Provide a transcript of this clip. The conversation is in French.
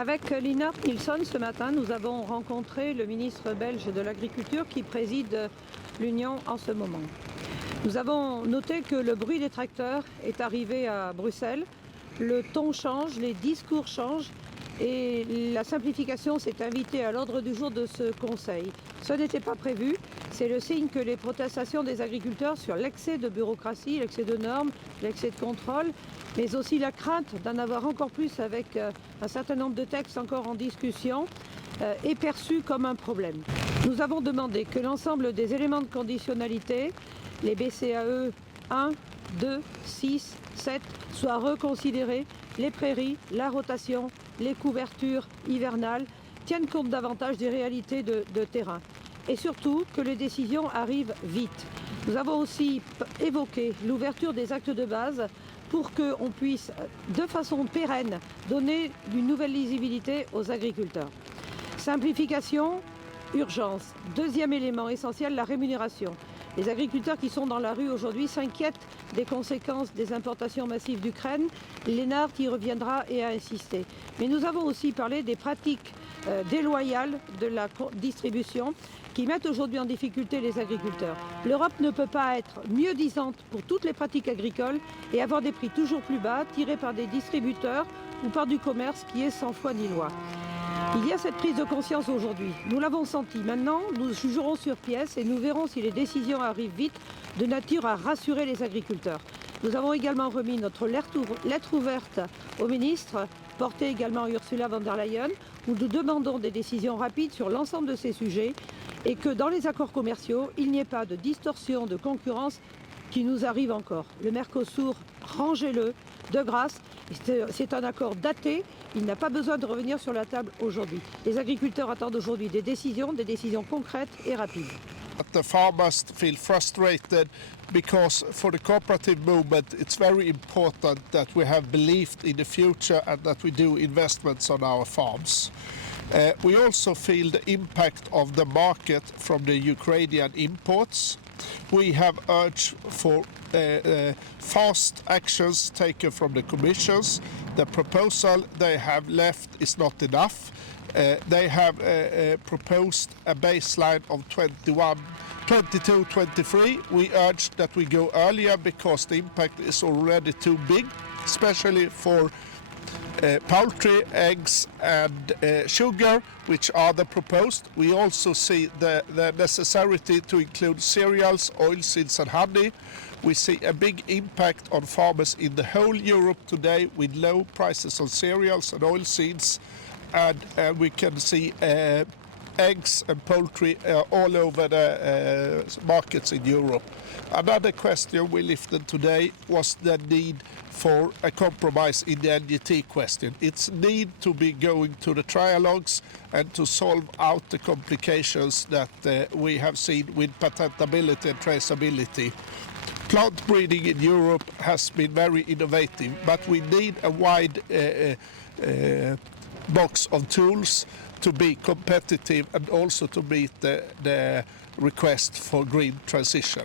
Avec Lina Nilsson, ce matin, nous avons rencontré le ministre belge de l'Agriculture qui préside l'Union en ce moment. Nous avons noté que le bruit des tracteurs est arrivé à Bruxelles, le ton change, les discours changent et la simplification s'est invitée à l'ordre du jour de ce Conseil. Ce n'était pas prévu, c'est le signe que les protestations des agriculteurs sur l'excès de bureaucratie, l'excès de normes, l'excès de contrôle, mais aussi la crainte d'en avoir encore plus avec un certain nombre de textes encore en discussion, est perçue comme un problème. Nous avons demandé que l'ensemble des éléments de conditionnalité, les BCAE 1, 2, 6, 7, soient reconsidérés, les prairies, la rotation, les couvertures hivernales tiennent compte davantage des réalités de terrain. Et surtout que les décisions arrivent vite. Nous avons aussi évoqué l'ouverture des actes de base pour qu'on puisse, de façon pérenne, donner une nouvelle lisibilité aux agriculteurs. Simplification, urgence. Deuxième élément essentiel, la rémunération. Les agriculteurs qui sont dans la rue aujourd'hui s'inquiètent des conséquences des importations massives d'Ukraine. Lénard y reviendra et a insisté. Mais nous avons aussi parlé des pratiques déloyales de la distribution qui mettent aujourd'hui en difficulté les agriculteurs. L'Europe ne peut pas être mieux disante pour toutes les pratiques agricoles et avoir des prix toujours plus bas tirés par des distributeurs ou par du commerce qui est sans foi ni loi. Il y a cette prise de conscience aujourd'hui. Nous l'avons senti. Maintenant, nous jugerons sur pièce et nous verrons si les décisions arrivent vite de nature à rassurer les agriculteurs. Nous avons également remis notre lettre ouverte au ministre, portée également à Ursula von der Leyen, où nous demandons des décisions rapides sur l'ensemble de ces sujets et que dans les accords commerciaux, il n'y ait pas de distorsion de concurrence qui nous arrive encore. Le Mercosur, rangez-le de grâce. C'est un accord daté. Il n'a pas besoin de revenir sur la table aujourd'hui. Les agriculteurs attendent aujourd'hui des décisions concrètes et rapides. The farmers feel frustrated because for the cooperative movement it's very important that we have belief in the future and that we do investments on our farms. We also feel the impact of the market from the Ukrainian imports. We have urged for fast actions taken from the commissions. The proposal they have left is not enough. They have proposed a baseline of 22-23. We urge that we go earlier because the impact is already too big, especially for poultry, eggs and sugar, which are the proposed. We also see the necessity to include cereals, oilseeds and honey. We see a big impact on farmers in the whole Europe today with low prices on cereals and oilseeds, and we can see eggs and poultry all over the markets in Europe. Another question we lifted today was the need for a compromise in the NGT question. It's need to be going to the trialogues and to solve out the complications that we have seen with patentability and traceability. Plant breeding in Europe has been very innovative, but we need a wide box of tools to be competitive and also to meet the request for green transition.